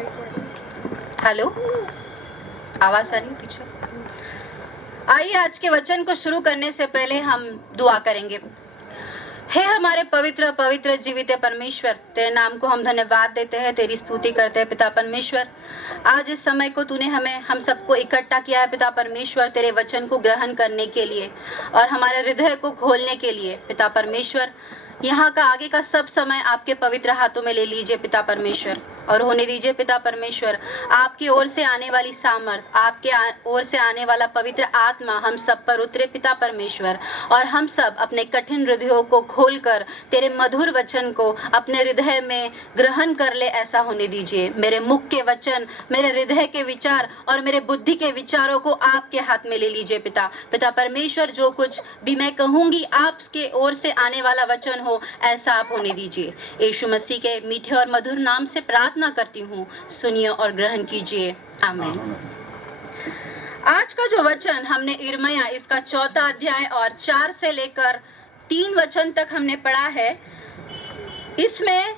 Hello, आवाज आ रही है पीछे? आइए आज के वचन को शुरू करने से पहले हम दुआ करेंगे। हे हमारे पवित्र पवित्र जीवित परमेश्वर, तेरे नाम को हम धन्यवाद देते हैं, तेरी स्तुति करते हैं पिता परमेश्वर। आज इस समय को तूने हम सबको इकट्ठा किया है पिता परमेश्वर, तेरे वचन को ग्रहण करने के लिए और हमारे हृदय को खोलने के लिए पिता परमेश्वर। यहाँ का आगे का सब समय आपके पवित्र हाथों में ले लीजिए पिता परमेश्वर, और होने दीजिए पिता परमेश्वर आपकी ओर से आने वाली सामर्थ, आपके ओर से आने वाला पवित्र आत्मा हम सब पर उतरे पिता परमेश्वर, और हम सब अपने कठिन हृदयों को खोलकर तेरे मधुर वचन को अपने हृदय में ग्रहण कर ले, ऐसा होने दीजिए। मेरे मुख के वचन, मेरे हृदय के विचार और मेरे बुद्धि के विचारों को आपके हाथ में ले लीजिए पिता परमेश्वर। जो कुछ भी मैं कहूंगी आपके ओर से आने वाला वचन हो, ऐसा आप होने दीजिए। यीशु मसीह के मीठे और मधुर नाम से प्रार्थना करती हूँ, सुनिए और ग्रहण कीजिए, आमीन। आज का जो वचन हमने यिर्मयाह इसका 4 अध्याय और 4 से लेकर 3 वचन तक हमने पढ़ा है। इसमें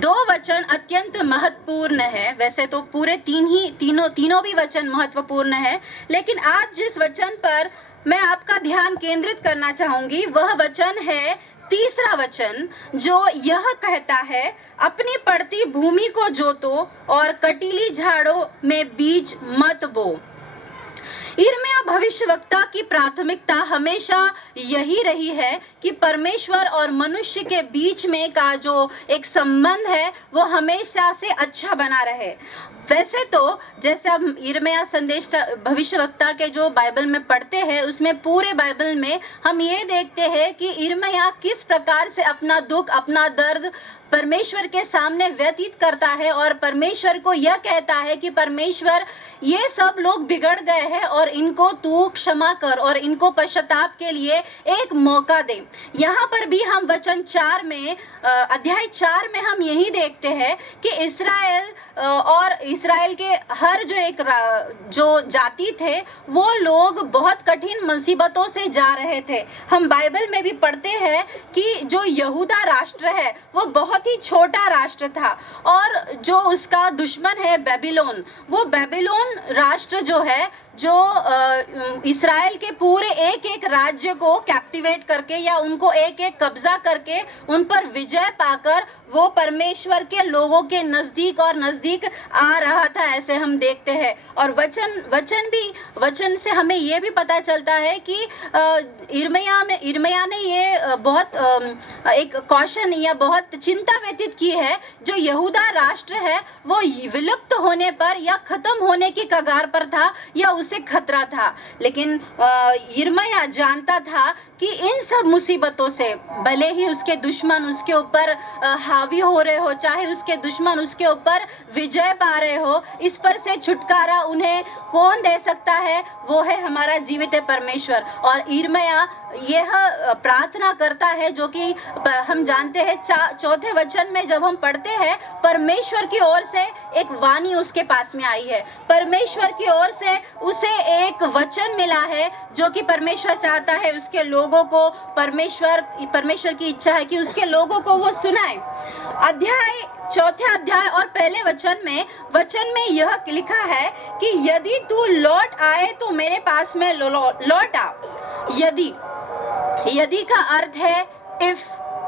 2 वचन अत्यंत महत्वपूर्ण है। वैसे तो पूरे तीनों भी वचन महत्वपूर्ण है, लेकिन आज जिस वचन पर मैं आपका ध्यान केंद्रित करना चाहूंगी वह वचन है 3रा वचन, जो यह कहता है, अपनी पड़ती भूमि को जोतो और कटीली झाड़ों में बीज मत बो। यिर्मयाह भविष्यवक्ता की प्राथमिकता हमेशा यही रही है कि परमेश्वर और मनुष्य के बीच में का जो एक संबंध है वो हमेशा से अच्छा बना रहे। वैसे तो जैसे हम यिर्मयाह संदेश भविष्यवक्ता के जो बाइबल में पढ़ते हैं, उसमें पूरे बाइबल में हम ये देखते हैं कि यिर्मयाह किस प्रकार से अपना दुख, अपना दर्द परमेश्वर के सामने व्यतीत करता है और परमेश्वर को यह कहता है कि परमेश्वर, ये सब लोग बिगड़ गए हैं और इनको तू क्षमा कर और इनको पश्चाताप के लिए एक मौका दे। यहाँ पर भी हम वचन 4 में, अध्याय 4 में हम यही देखते हैं कि इस्राएल और इस्राएल के हर जो जाति थे वो लोग बहुत कठिन मुसीबतों से जा रहे थे। हम बाइबल में भी पढ़ते हैं कि जो यहूदा राष्ट्र है वो बहुत ही छोटा राष्ट्र था, और जो उसका दुश्मन है बेबीलोन, वो बेबीलोन राष्ट्र जो है, जो इस्राएल के पूरे एक राज्य को कैप्टिवेट करके या उनको एक कब्जा करके उन पर विजय पाकर वो परमेश्वर के लोगों के नजदीक और नजदीक आ रहा था, ऐसे हम देखते हैं। और वचन से हमें ये भी पता चलता है कि यिर्मयाह ने ये बहुत एक कौशन या बहुत चिंता व्यतीत की है, जो यहूदा राष्ट्र है वो विलुप्त होने पर या खत्म होने की कगार पर था या उसे खतरा था। लेकिन यिर्मयाह जानता था कि इन सब मुसीबतों से, भले ही उसके दुश्मन उसके ऊपर हावी हो रहे हो, चाहे उसके दुश्मन उसके ऊपर विजय पा रहे हो, इस पर से छुटकारा उन्हें कौन दे सकता है? वो है हमारा जीवित परमेश्वर। और यिर्मयाह यह प्रार्थना करता है, जो कि हम जानते हैं 4 वचन में जब हम पढ़ते हैं, परमेश्वर की ओर से एक वाणी उसके पास में आई है, परमेश्वर की ओर से उसे एक वचन मिला है, जो कि परमेश्वर चाहता है उसके लोगों को, परमेश्वर की इच्छा है कि उसके लोगों को वो सुनाए। 4 अध्याय और पहले वचन में यह लिखा है कि यदि तू लौट आए तो मेरे पास में लौट आ। यदि का अर्थ है इफ,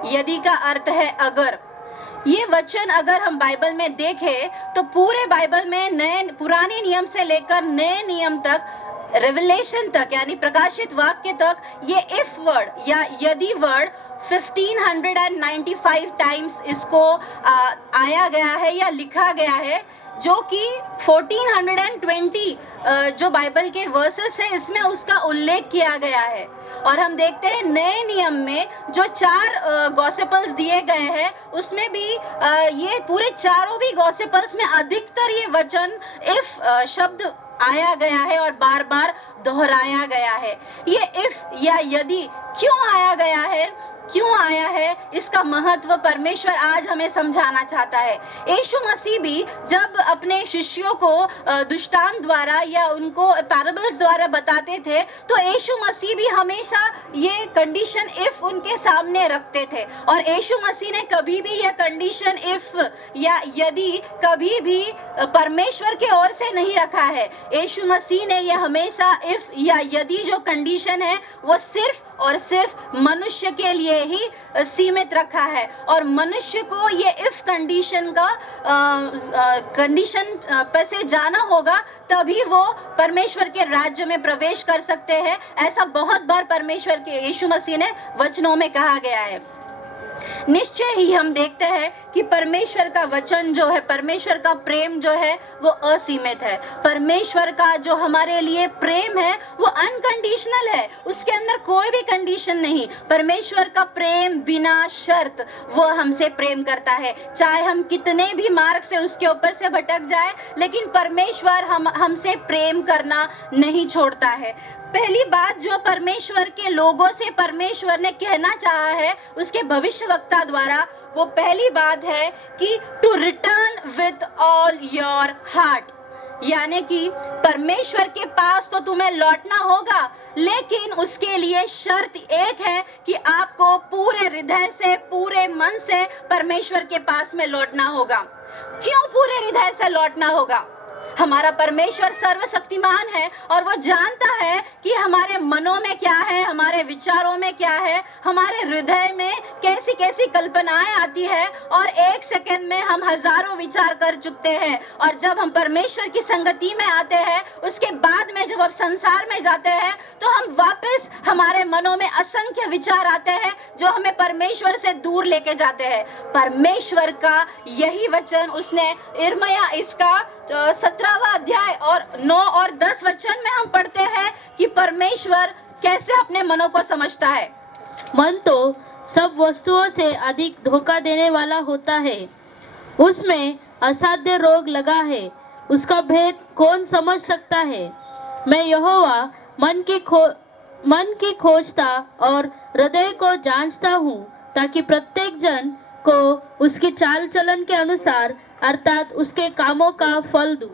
यदि का अर्थ है अगर। ये वचन अगर हम बाइबल में देखें तो पूरे बाइबल में पुराने नियम से लेकर नए नियम तक, रेवलेशन तक यानी प्रकाशित वाक्य तक, ये इफ वर्ड या यदि वर्ड 1595 टाइम्स इसको आया गया है या लिखा गया है, जो कि 1420 जो बाइबल के वर्सेस है इसमें उसका उल्लेख किया गया है। और हम देखते हैं नए नियम में जो 4 गॉस्पेल्स दिए गए हैं, उसमें भी ये पूरे चारों भी गॉस्पेल्स में अधिकतर ये वचन इफ शब्द आया गया है और बार बार दोहराया गया है। ये इफ या यदि क्यों आया गया है, क्यों आया है, इसका महत्व परमेश्वर आज हमें समझाना चाहता है। यीशु मसीह भी जब अपने शिष्यों को दृष्टांत द्वारा या उनको पैराबल्स द्वारा बताते थे, तो यीशु मसीह भी हमेशा ये कंडीशन इफ उनके सामने रखते थे। और यीशु मसीह ने कभी भी यह कंडीशन इफ या यदि कभी भी परमेश्वर के ओर से नहीं रखा है। यीशु मसीह ने यह हमेशा इफ या यदि जो कंडीशन है वो सिर्फ और सिर्फ मनुष्य के लिए ही सीमित रखा है। और मनुष्य को ये इफ कंडीशन का कंडीशन पर से जाना होगा, तभी वो परमेश्वर के राज्य में प्रवेश कर सकते हैं। ऐसा बहुत बार परमेश्वर के यीशु मसीह ने वचनों में कहा गया है। निश्चय ही हम देखते हैं कि परमेश्वर का वचन जो है, परमेश्वर का प्रेम जो है वो असीमित है। परमेश्वर का जो हमारे लिए प्रेम है वो अनकंडीशनल है, उसके अंदर कोई भी कंडीशन नहीं। परमेश्वर का प्रेम बिना शर्त वो हमसे प्रेम करता है, चाहे हम कितने भी मार्ग से उसके ऊपर से भटक जाए, लेकिन परमेश्वर हमसे प्रेम करना नहीं छोड़ता है। पहली बात जो परमेश्वर के लोगों से परमेश्वर ने कहना चाहा है उसके भविष्यवक्ता द्वारा, वो पहली बात है कि to return with all your heart, यानी कि परमेश्वर के पास तो तुम्हें लौटना होगा, लेकिन उसके लिए शर्त एक है कि आपको पूरे हृदय से, पूरे मन से परमेश्वर के पास में लौटना होगा। क्यों पूरे हृदय से लौटना होगा? हमारा परमेश्वर सर्वशक्तिमान है और वो जानता है कि हमारे मनों में क्या है, हमारे विचारों में क्या है, हमारे हृदय में कैसी कैसी कल्पनाएं आती है, और एक सेकंड में हम हजारों विचार कर चुकते हैं। और जब हम परमेश्वर की संगति में आते हैं, उसके बाद में जब हम संसार में जाते हैं, तो हम वापस हमारे मनों में असंख्य विचार आते हैं जो हमें परमेश्वर से दूर लेके जाते हैं। परमेश्वर का यही वचन उसने यिर्मयाह इसका 17वां अध्याय और 9 और 10 वचन में हम पढ़ते हैं कि परमेश्वर कैसे अपने मनों को समझता है। मन तो सब वस्तुओं से अधिक धोखा देने वाला होता है, उसमें असाध्य रोग लगा है, उसका भेद कौन समझ सकता है। मैं यहोवा मन की खोजता और हृदय को जांचता हूँ, ताकि प्रत्येक जन को उसकी चाल चलन के अनुसार अर्थात उसके कामों का फल दूं।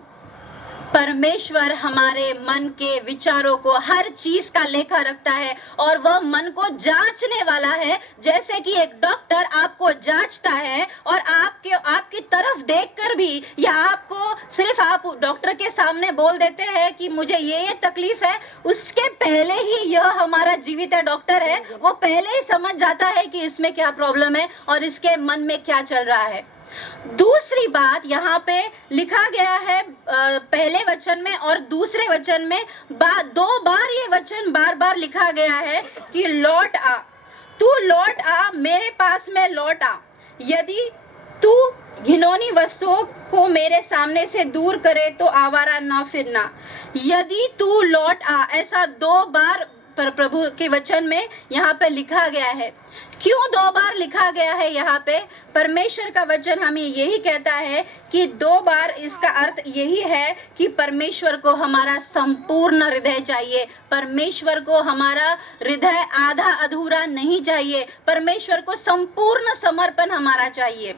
परमेश्वर हमारे मन के विचारों को, हर चीज का लेखा रखता है और वह मन को जांचने वाला है। जैसे कि एक डॉक्टर आपको जांचता है और आपकी तरफ देखकर भी, या आपको सिर्फ आप डॉक्टर के सामने बोल देते हैं कि मुझे ये तकलीफ है, उसके पहले ही यह हमारा जीवित डॉक्टर है, वो पहले ही समझ जाता है कि इसमें क्या प्रॉब्लम है और इसके मन में क्या चल रहा है। दूसरी बात यहाँ पे लिखा गया है पहले वचन में और दूसरे वचन में दो बार ये वचन बार बार लिखा गया है कि लौट आ, तू लौट आ, मेरे पास में लौट आ। यदि तू घिनौनी वस्तुओं को मेरे सामने से दूर करे तो आवारा ना फिरना। यदि तू लौट आ, ऐसा 2 बार प्रभु के वचन में यहाँ पे लिखा गया है। क्यों 2 बार लिखा गया है यहाँ पे? परमेश्वर का वचन हमें यही कहता है कि 2 बार, इसका अर्थ यही है कि परमेश्वर को हमारा संपूर्ण हृदय चाहिए। परमेश्वर को हमारा हृदय आधा अधूरा नहीं चाहिए। परमेश्वर को संपूर्ण समर्पण हमारा चाहिए।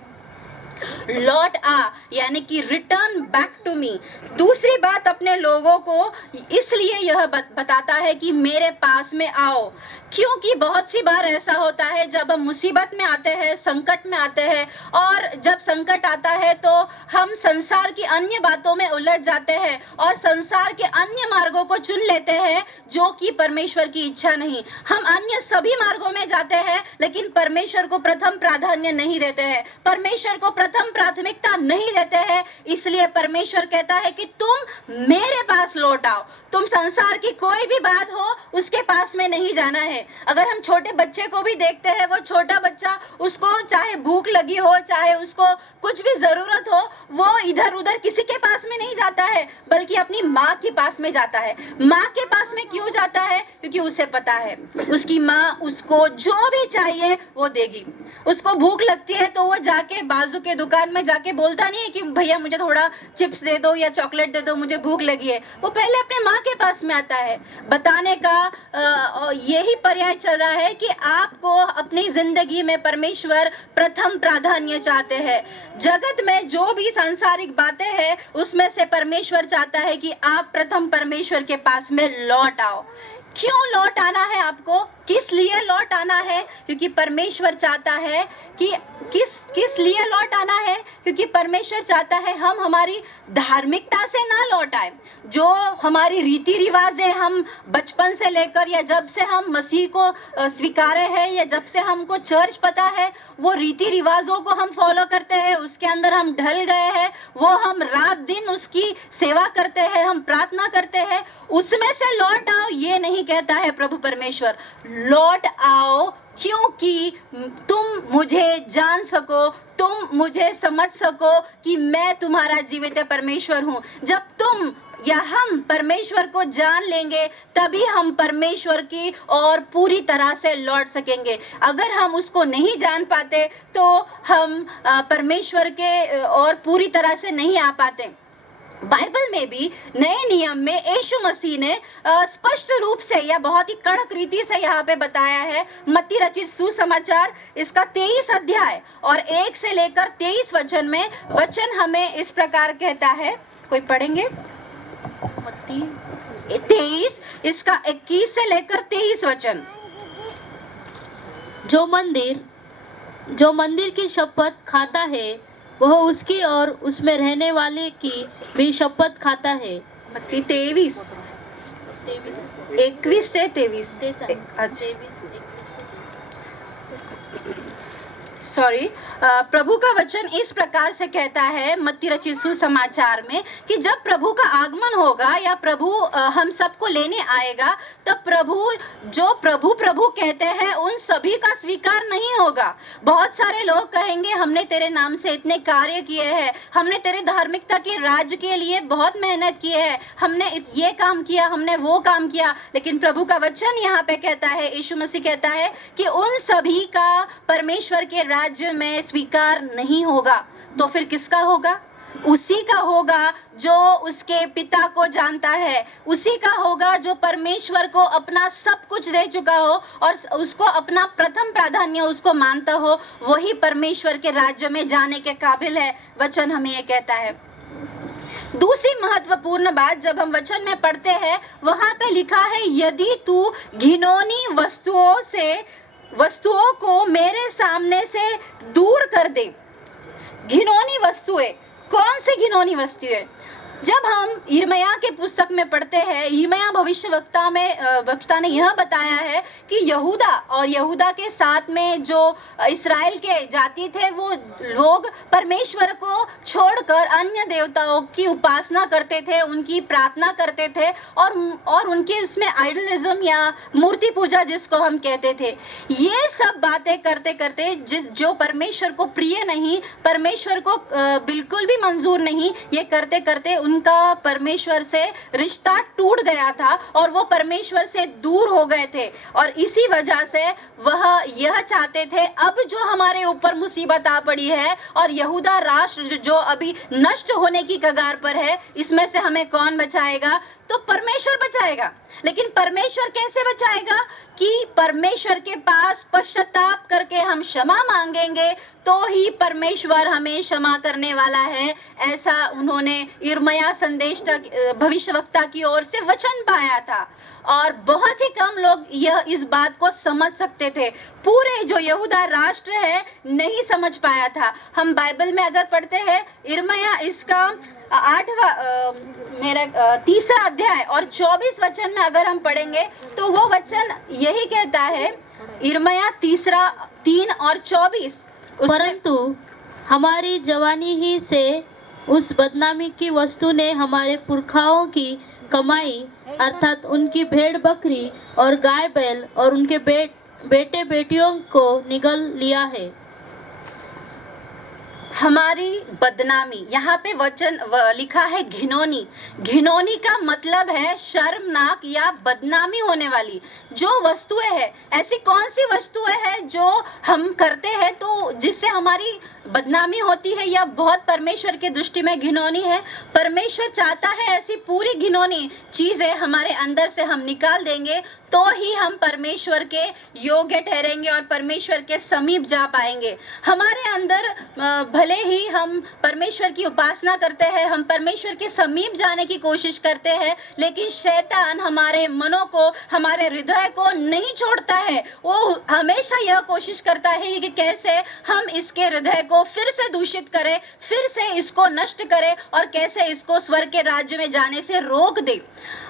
लौट आ यानी कि रिटर्न बैक टू मी। दूसरी बात, अपने लोगों को इसलिए यह बताता है कि मेरे पास में आओ, क्योंकि बहुत सी बार ऐसा होता है जब हम मुसीबत में आते हैं, संकट में आते हैं, और जब संकट आता है तो हम संसार की अन्य बातों में उलझ जाते हैं और संसार के अन्य मार्गों को चुन लेते हैं जो कि परमेश्वर की इच्छा नहीं। हम अन्य सभी मार्गों में जाते हैं लेकिन परमेश्वर को प्रथम प्राधान्य नहीं देते हैं, परमेश्वर को प्रथम प्राथमिकता नहीं देते हैं। इसलिए परमेश्वर कहता है कि तुम मेरे पास लौट आओ। तुम संसार की कोई भी बात हो उसके पास में नहीं जाना है। अगर हम छोटे बच्चे को भी देखते हैं, वो छोटा बच्चा, उसको चाहे भूख लगी हो, चाहे उसको कुछ भी जरूरत हो, वो इधर उधर किसी के पास में नहीं जाता है, बल्कि अपनी माँ के पास में जाता है। माँ के पास में क्यों जाता है? क्योंकि उसे पता है उसकी माँ उसको जो भी चाहिए वो देगी। उसको भूख लगती है तो वो जाके बाजू के दुकान दुकान में जाके बोलता नहीं है कि भैया मुझे थोड़ा चिप्स दे दो या चॉकलेट दे दो, मुझे भूख लगी है। वो पहले अपने माँ के पास में आता है। बताने का यही पर्याय चल रहा है कि आपको अपनी जिंदगी में परमेश्वर प्रथम प्राधान्य चाहते हैं। जगत में जो भी सांसारिक बातें हैं उसमें से परमेश्वर चाहता है कि आप प्रथम परमेश्वर के पास में लौट आओ। क्यों लौट आना है आपको? किस लिए लौट आना है? क्योंकि परमेश्वर चाहता है कि किस लिए लौट आना है? क्योंकि परमेश्वर चाहता है हम हमारी धार्मिकता से ना लौट आए। जो हमारी रीति रिवाज है, हम बचपन से लेकर या जब से हम मसीह को स्वीकारे हैं या जब से हमको चर्च पता है, वो रीति रिवाजों को हम फॉलो करते हैं, उसके अंदर हम ढल गए हैं, वो हम रात दिन उसकी सेवा करते हैं, हम प्रार्थना करते हैं, उसमें से लौट आओ ये नहीं कहता है प्रभु परमेश्वर। लौट आओ क्योंकि तुम मुझे जान सको, तुम मुझे समझ सको कि मैं तुम्हारा जीवित परमेश्वर हूँ। जब तुम या हम परमेश्वर को जान लेंगे तभी हम परमेश्वर की और पूरी तरह से लौट सकेंगे। अगर हम उसको नहीं जान पाते तो हम परमेश्वर के और पूरी तरह से नहीं आ पाते। बाइबल में भी नए नियम में यीशु मसीह ने स्पष्ट रूप से या बहुत ही कड़क रीति से यहाँ पे बताया है। मत्ती रचित सुसमाचार इसका 23 अध्याय और 1 से लेकर 23 वचन में वचन हमें इस प्रकार कहता है। कोई पढ़ेंगे? मत्ती 23 इसका 21 से लेकर 23 वचन। जो मंदिर की शपथ खाता है वह उसकी और उसमें रहने वाले की भी शपथ खाता है। मत्ती 23 21 से 23। सॉरी, प्रभु का वचन इस प्रकार से कहता है मत्ती रचित सुसमाचार में कि जब प्रभु का आगमन होगा या प्रभु हम सबको लेने आएगा, तब प्रभु प्रभु कहते हैं उन सभी का स्वीकार नहीं होगा। बहुत सारे लोग कहेंगे हमने तेरे नाम से इतने कार्य किए हैं, हमने तेरे धार्मिकता के राज्य के लिए बहुत मेहनत की है, हमने ये काम किया, हमने वो काम किया, लेकिन प्रभु का वचन यहाँ पे कहता है, यीशु मसीह कहता है कि उन सभी का परमेश्वर के राज्य में स्वीकार नहीं होगा। तो फिर किसका होगा? उसी का होगा जो उसके पिता को जानता है, उसी का होगा जो परमेश्वर को अपना सब कुछ दे चुका हो और उसको अपना प्रथम प्राधान्य उसको मानता हो, वही परमेश्वर के राज्य में जाने के काबिल है। वचन हमें ये कहता है। दूसरी महत्वपूर्ण बात जब हम वचन में पढ़ते हैं, वहां पे लिखा है यदि तू घिनौनी वस्तुओं को मेरे सामने से दूर कर दे। घिनौनी वस्तुएं, कौन सी घिनौनी वस्तुएं? जब हम यिर्मयाह के पुस्तक में पढ़ते हैं, यिर्मयाह भविष्यवक्ता ने यह बताया है कि यहूदा के साथ में जो इस्राएल के जाति थे, वो लोग परमेश्वर को छोड़कर अन्य देवताओं की उपासना करते थे, उनकी प्रार्थना करते थे और उनके इसमें आइडलिज्म या मूर्ति पूजा जिसको हम कहते थे। ये सब बातें करते करते जो परमेश्वर को प्रिय नहीं, परमेश्वर को बिल्कुल भी मंजूर नहीं, ये करते करते उनका परमेश्वर से रिश्ता टूट गया था और वो परमेश्वर से दूर हो गए थे। और इसी वजह से वह यह चाहते थे अब जो हमारे ऊपर मुसीबत आ पड़ी है और यहूदा राष्ट्र जो अभी नष्ट होने की कगार पर है, इसमें से हमें कौन बचाएगा? तो परमेश्वर बचाएगा। लेकिन परमेश्वर कैसे बचाएगा? कि परमेश्वर के पास पश्चाताप करके हम क्षमा मांगेंगे तो ही परमेश्वर हमें क्षमा करने वाला है। ऐसा उन्होंने यिर्मयाह भविष्यवक्ता की ओर से वचन पाया था और बहुत ही कम लोग इस बात को समझ सकते थे। पूरे जो यहूदा राष्ट्र है नहीं समझ पाया था। हम बाइबल में अगर पढ़ते हैं यिर्मयाह इसका 3 अध्याय और 24 वचन में अगर हम पढ़ेंगे तो वो वचन यही कहता है, यिर्मयाह 3 और 24। परंतु हमारी जवानी ही से उस बदनामी की वस्तु ने हमारे पुरखाओं की कमाई अर्थात उनकी भेड़ बकरी और गाय बैल और उनके बेटे बेटियों को निगल लिया है। हमारी बदनामी, यहाँ पे वचन लिखा है घिनौनी। घिनौनी का मतलब है शर्मनाक या बदनामी होने वाली जो वस्तुएं हैं। ऐसी कौन सी वस्तुएं हैं जो हम करते हैं तो जिससे हमारी बदनामी होती है या बहुत परमेश्वर की दृष्टि में घिनौनी है। परमेश्वर चाहता है ऐसी पूरी घिनौनी चीजें हमारे अंदर से हम निकाल देंगे तो ही हम परमेश्वर के योग्य ठहरेंगे और परमेश्वर के समीप जा पाएंगे। हमारे अंदर भले ही हम परमेश्वर की उपासना करते हैं, हम परमेश्वर के समीप जाने की कोशिश करते हैं, लेकिन शैतान हमारे मनों को, हमारे हृदय को नहीं छोड़ता है। वो हमेशा यह कोशिश करता है कि कैसे हम इसके हृदय को फिर से दूषित करें, फिर से इसको नष्ट करें और कैसे इसको स्वर्ग के राज्य में जाने से रोक दे।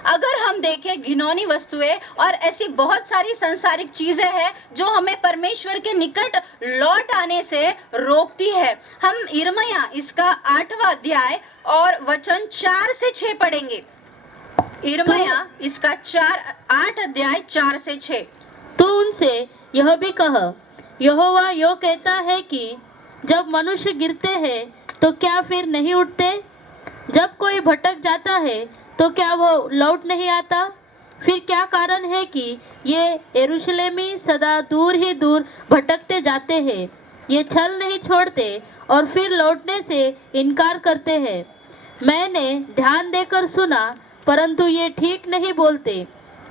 अगर हम देखें घिनौनी वस्तुएं और ऐसी बहुत सारी सांसारिक चीजें हैं जो हमें परमेश्वर के निकट लौट आने से रोकती है। हम यिर्मयाह इसका 8वां अध्याय और वचन 4 से 6 पढ़ेंगे। यिर्मयाह इसका 8 अध्याय 4 से 6। तू उनसे यह भी कह, यहोवा यो कहता है कि जब मनुष्य गिरते हैं तो क्या फिर नहीं उठते? जब कोई भटक जाता है तो क्या वो लौट नहीं आता? फिर क्या कारण है कि ये यरूशलेमी सदा दूर ही दूर भटकते जाते हैं? ये छल नहीं छोड़ते और फिर लौटने से इनकार करते हैं। मैंने ध्यान देकर सुना, परंतु ये ठीक नहीं बोलते।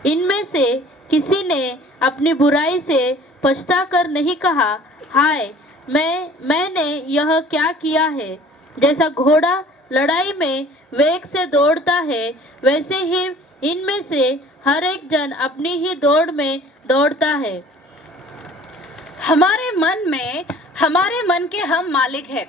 इनमें से किसी ने अपनी बुराई से पछता कर नहीं कहा, हाय मैंने यह क्या किया है। जैसा घोड़ा लड़ाई में वेग से दौड़ता है, वैसे ही इनमें से हर एक जन अपनी ही दौड़ में दौड़ता है। हमारे मन के हम मालिक हैं।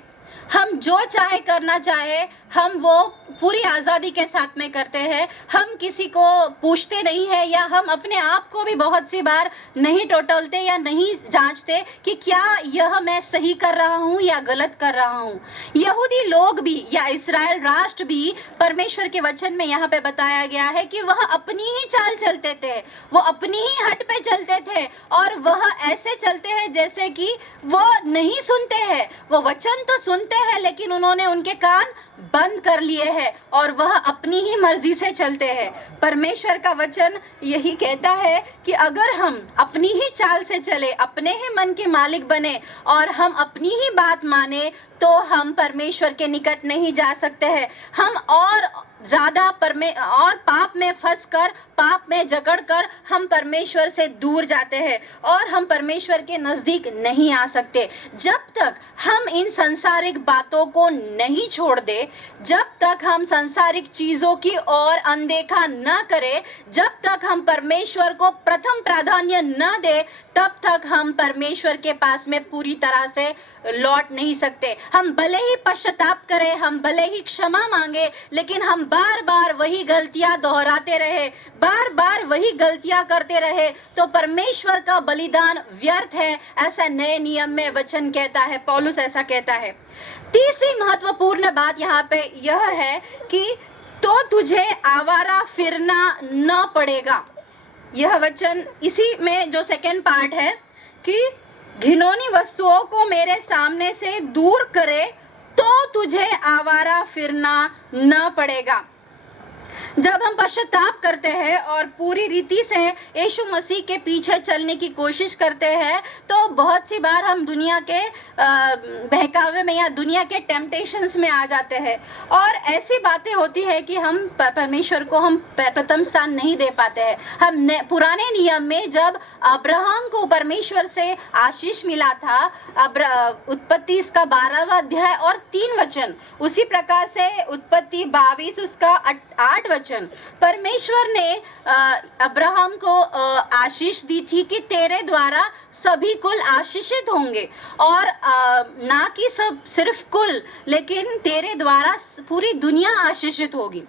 हम जो चाहे करना चाहे, हम वो पूरी आज़ादी के साथ में करते हैं। हम किसी को पूछते नहीं है या हम अपने आप को भी बहुत सी बार नहीं टोटलते या नहीं जांचते कि क्या यह मैं सही कर रहा हूँ या गलत कर रहा हूँ। यहूदी लोग भी या इस्राएल राष्ट्र भी परमेश्वर के वचन में यहाँ पे बताया गया है कि वह अपनी ही चाल चलते थे, वो अपनी ही हट पे चलते थे और वह ऐसे चलते हैं जैसे कि वो नहीं सुनते हैं। वो वचन तो सुनते हैं लेकिन उन्होंने उनके कान बंद कर लिए हैं और वह अपनी ही मर्जी से चलते हैं। परमेश्वर का वचन यही कहता है कि अगर हम अपनी ही चाल से चले, अपने ही मन के मालिक बने और हम अपनी ही बात माने, तो हम परमेश्वर के निकट नहीं जा सकते हैं। हम और ज्यादा और पाप में फंसकर, पाप में जकड़कर हम परमेश्वर से दूर जाते हैं और हम परमेश्वर के नजदीक नहीं आ सकते। जब तक हम इन सांसारिक बातों को नहीं छोड़ दे, जब तक हम सांसारिक चीजों की ओर अनदेखा न करें, जब तक हम परमेश्वर को प्रथम प्राधान्य न दे, तब तक हम परमेश्वर के पास में पूरी तरह से लौट नहीं सकते। हम भले ही पश्चाताप करें, हम भले ही क्षमा मांगे, लेकिन हम बार बार वही गलतियां दोहराते रहे, बार बार वही गलतियां करते रहे, तो परमेश्वर का बलिदान व्यर्थ है, ऐसा नए नियम में वचन कहता है। पौलुस ऐसा कहता है। तीसरी महत्वपूर्ण बात यहाँ पे यह है कि तो तुझे आवारा फिरना न पड़ेगा। यह वचन इसी में जो सेकंड पार्ट है कि घिनौनी वस्तुओं को मेरे सामने से दूर करे तो तुझे आवारा फिरना न पड़ेगा। जब हम पश्चाताप करते हैं और पूरी रीति से यीशु मसीह के पीछे चलने की कोशिश करते हैं, तो बहुत सी बार हम दुनिया के बहकावे में या दुनिया के टेम्पटेशंस में आ जाते हैं और ऐसी बातें होती है कि हम परमेश्वर को हम प्रथम स्थान नहीं दे पाते हैं। हम पुराने नियम में जब अब्राहम को परमेश्वर से आशीष मिला था, उत्पत्ति इसका 12वां अध्याय और 3 वचन, उसी प्रकार से उत्पत्ति 22 उसका 8 वचन, परमेश्वर ने अब्राहम को आशीष दी थी कि तेरे द्वारा सभी कुल आशीषित होंगे और ना कि सिर्फ कुल, लेकिन तेरे द्वारा पूरी दुनिया आशीषित होगी।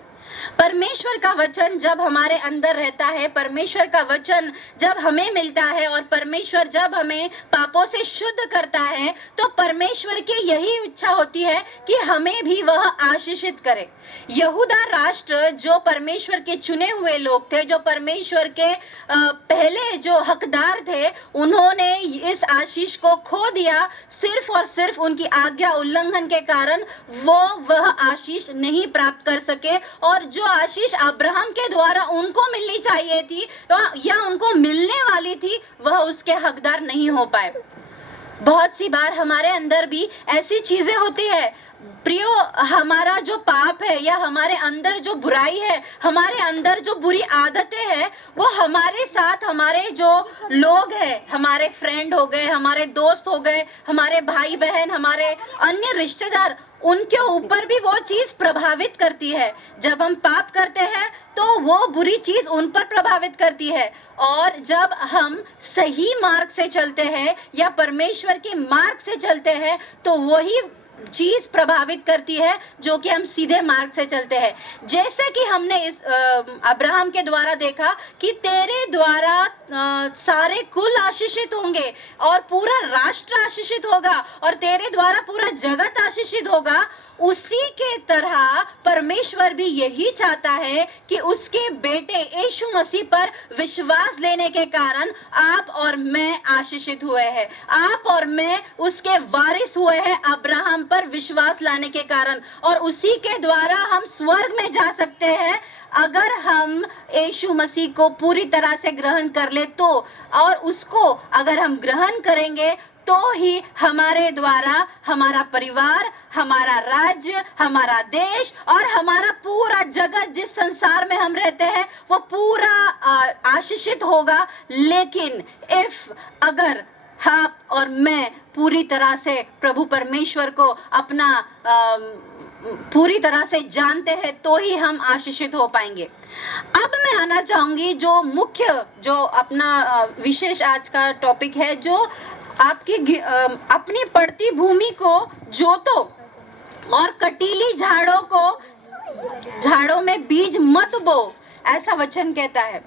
परमेश्वर का वचन जब हमारे अंदर रहता है, परमेश्वर का वचन जब हमें मिलता है और परमेश्वर जब हमें पापों से शुद्ध करता है, तो परमेश्वर की यही इच्छा होती है कि हमें भी वह आशीषित करे। यहूदा राष्ट्र जो परमेश्वर के चुने हुए लोग थे, जो परमेश्वर के पहले जो हकदार थे, उन्होंने इस आशीष को खो दिया सिर्फ और सिर्फ उनकी आज्ञा उल्लंघन के कारण। वह आशीष नहीं प्राप्त कर सके और जो आशीष अब्राहम के द्वारा उनको मिलनी चाहिए थी या उनको मिलने वाली थी, वह उसके हकदार नहीं हो पाए। बहुत सी बार हमारे अंदर भी ऐसी चीजें होती है प्रियो, हमारा जो पाप है या हमारे अंदर जो बुराई है, हमारे अंदर जो बुरी आदतें हैं, वो हमारे साथ हमारे जो लोग हैं, हमारे फ्रेंड हो गए, हमारे दोस्त हो गए, हमारे भाई बहन, हमारे अन्य रिश्तेदार, उनके ऊपर भी वो चीज प्रभावित करती है। जब हम पाप करते हैं तो वो बुरी चीज उन पर प्रभावित करती है, और जब हम सही मार्ग से चलते हैं या परमेश्वर के मार्ग से चलते हैं तो वही चीज प्रभावित करती है जो कि हम सीधे मार्ग से चलते हैं। जैसे कि हमने इस अब्राहम के द्वारा देखा कि तेरे द्वारा सारे कुल आशीषित होंगे और पूरा राष्ट्र आशीषित होगा और तेरे द्वारा पूरा जगत आशीषित होगा। उसी के तरह परमेश्वर भी यही चाहता है कि उसके बेटे यीशु मसीह पर विश्वास लेने के कारण आप और मैं आशीषित हुए हैं, आप और मैं उसके वारिस हुए हैं अब्राहम पर विश्वास लाने के कारण, और उसी के द्वारा हम स्वर्ग में जा सकते हैं अगर हम यीशु मसीह को पूरी तरह से ग्रहण कर ले तो। और उसको अगर हम ग्रहण करेंगे तो ही हमारे द्वारा हमारा परिवार, हमारा राज्य, हमारा देश और हमारा पूरा जगत, जिस संसार में हम रहते हैं, वो पूरा आशीषित होगा। लेकिन अगर आप और मैं पूरी तरह से प्रभु परमेश्वर को अपना पूरी तरह से जानते हैं तो ही हम आशीषित हो पाएंगे। अब मैं आना चाहूंगी जो मुख्य, जो अपना विशेष आज का टॉपिक है, जो आपकी अपनी पड़ती भूमि को जोतो और कटीली झाड़ों में बीज मत बो, ऐसा वचन कहता है।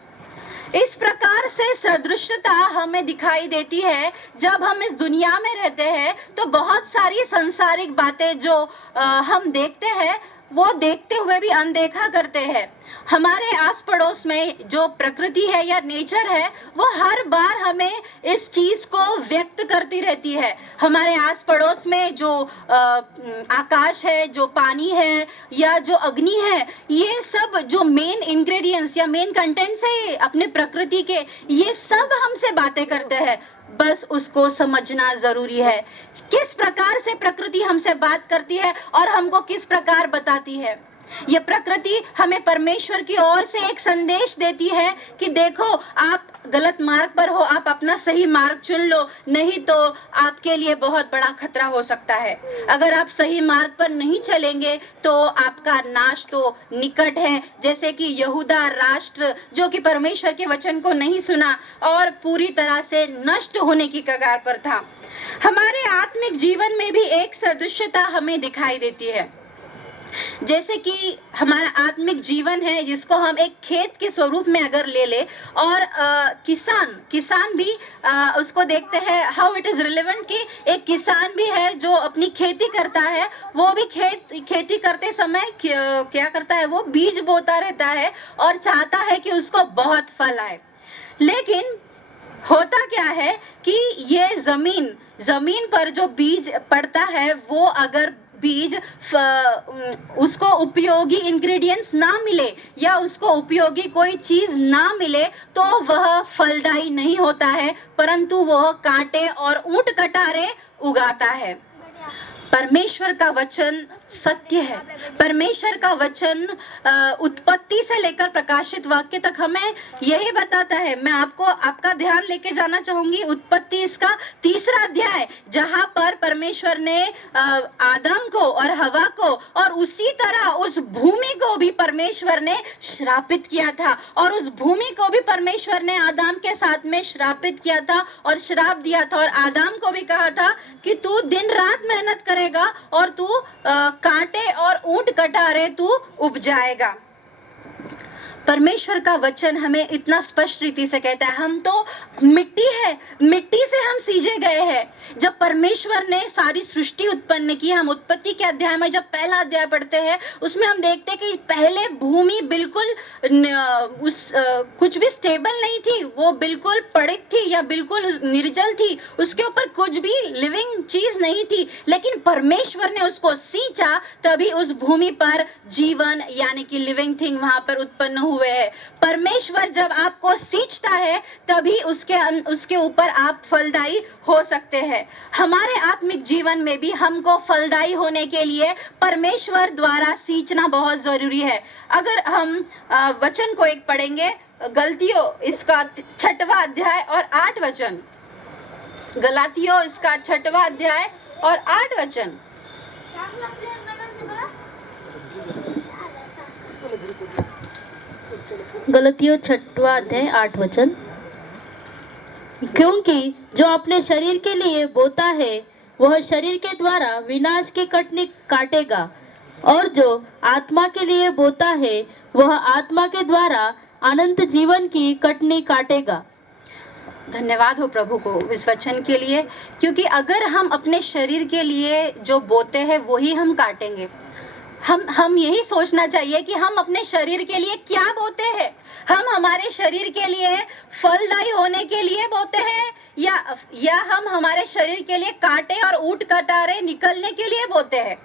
इस प्रकार से सदृशता हमें दिखाई देती है जब हम इस दुनिया में रहते हैं तो बहुत सारी सांसारिक बातें जो हम देखते हैं वो देखते हुए भी अनदेखा करते हैं। हमारे आस पड़ोस में जो प्रकृति है या नेचर है वो हर बार हमें इस चीज को व्यक्त करती रहती है। हमारे आस पड़ोस में जो आकाश है, जो पानी है या जो अग्नि है, ये सब जो मेन इंग्रेडिएंट्स या मेन कंटेंट्स है अपने प्रकृति के, ये सब हमसे बातें करते हैं। बस उसको समझना जरूरी है किस प्रकार से प्रकृति हमसे बात करती है और हमको किस प्रकार बताती है। ये प्रकृति हमें परमेश्वर की ओर से एक संदेश देती है कि देखो आप गलत मार्ग पर हो, आप अपना सही मार्ग चुन लो, नहीं तो आपके लिए बहुत बड़ा खतरा हो सकता है। अगर आप सही मार्ग पर नहीं चलेंगे तो आपका नाश तो निकट है। जैसे कि यहूदा राष्ट्र जो कि परमेश्वर के वचन को नहीं सुना और पूरी तरह से नष्ट होने की कगार पर था। हमारे आत्मिक जीवन में भी एक सदृशता हमें दिखाई देती है। जैसे कि हमारा आत्मिक जीवन है जिसको हम एक खेत के स्वरूप में अगर ले ले और किसान भी उसको देखते हैं हाउ इट इज रिलेवेंट कि एक किसान भी है जो अपनी खेती करता है, वो भी खेती करते समय क्या करता है, वो बीज बोता रहता है और चाहता है कि उसको बहुत फल आए। लेकिन होता क्या है कि ये जमीन पर जो बीज पड़ता है वो अगर बीज उसको उपयोगी इंग्रेडिएंट्स ना मिले या उसको उपयोगी कोई चीज ना मिले तो वह फलदायी नहीं होता है, परंतु वह कांटे और ऊंट कटारे उगाता है। परमेश्वर का वचन सत्य है। परमेश्वर का वचन उत्पत्ति से लेकर प्रकाशित वाक्य तक हमें यही बताता है। मैं आपका ध्यान लेके जाना चाहूंगी उत्पत्ति इसका 3रा अध्याय, जहां पर परमेश्वर ने आदम को और हवा को और उसी तरह उस भूमि को भी परमेश्वर ने श्रापित किया था, और उस भूमि को भी परमेश्वर ने आदम के साथ में श्रापित किया था और श्राप दिया था, और आदम को भी कहा था कि तू दिन रात मेहनत करेगा और तू कांटे और ऊंट कटारे तू उपजाएगा। परमेश्वर का वचन हमें इतना स्पष्ट रीति से कहता है हम तो मिट्टी है, मिट्टी से हम सींचे गए हैं। जब परमेश्वर ने सारी सृष्टि उत्पन्न की, हम उत्पत्ति के अध्याय में जब पहला अध्याय पढ़ते हैं उसमें हम देखते हैं कि पहले भूमि बिल्कुल कुछ भी स्टेबल नहीं थी, वो बिल्कुल पड़ित थी या बिल्कुल निर्जल थी, उसके ऊपर कुछ भी लिविंग चीज नहीं थी। लेकिन परमेश्वर ने उसको सींचा, तभी उस भूमि पर जीवन यानी कि लिविंग थिंग वहां पर उत्पन्न हुए हैं। परमेश्वर जब आपको सींचता है तभी उसके ऊपर आप फलदायी हो सकते हैं। हमारे आत्मिक जीवन में भी हमको फलदायी होने के लिए परमेश्वर द्वारा सींचना बहुत जरूरी है। अगर हम वचन को एक पढ़ेंगे, गलतियों इसका 6वां अध्याय और 8 वचन, गलातियों इसका 6वां अध्याय और 8 वचन। गलतियों 6वां अध्याय 8 वचन। क्योंकि जो अपने शरीर के लिए बोता है वह शरीर के द्वारा विनाश की कटनी काटेगा, और जो आत्मा के लिए बोता है वह आत्मा के द्वारा अनंत जीवन की कटनी काटेगा। धन्यवाद हो प्रभु को इस वचन के लिए, क्योंकि अगर हम अपने शरीर के लिए जो बोते हैं वही हम काटेंगे। हम यही सोचना चाहिए कि हम अपने शरीर के लिए क्या बोते हैं। हम हमारे शरीर के लिए फलदायी होने के लिए बोते हैं या हम हमारे शरीर के लिए कांटे और ऊंट कटारे निकलने के लिए बोते हैं।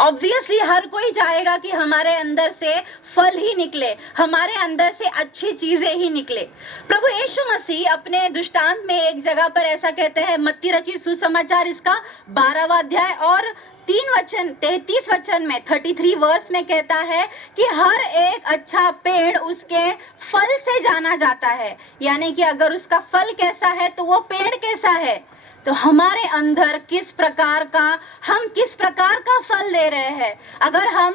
ऑब्वियसली हर कोई चाहेगा कि हमारे अंदर से फल ही निकले, हमारे अंदर से अच्छी चीजें ही निकले। प्रभु यीशु मसीह अपने दृष्टांत में एक जगह पर ऐसा कहते हैं, मत्ती रचित सुसमाचार इसका 12वां अध्याय और 33 वचन में 33 वर्स में कहता है कि हर एक अच्छा पेड़ उसके फल से जाना जाता है। यानी कि अगर उसका फल कैसा है तो वो पेड़ कैसा है। तो हमारे अंदर हम किस प्रकार का फल ले रहे हैं। अगर हम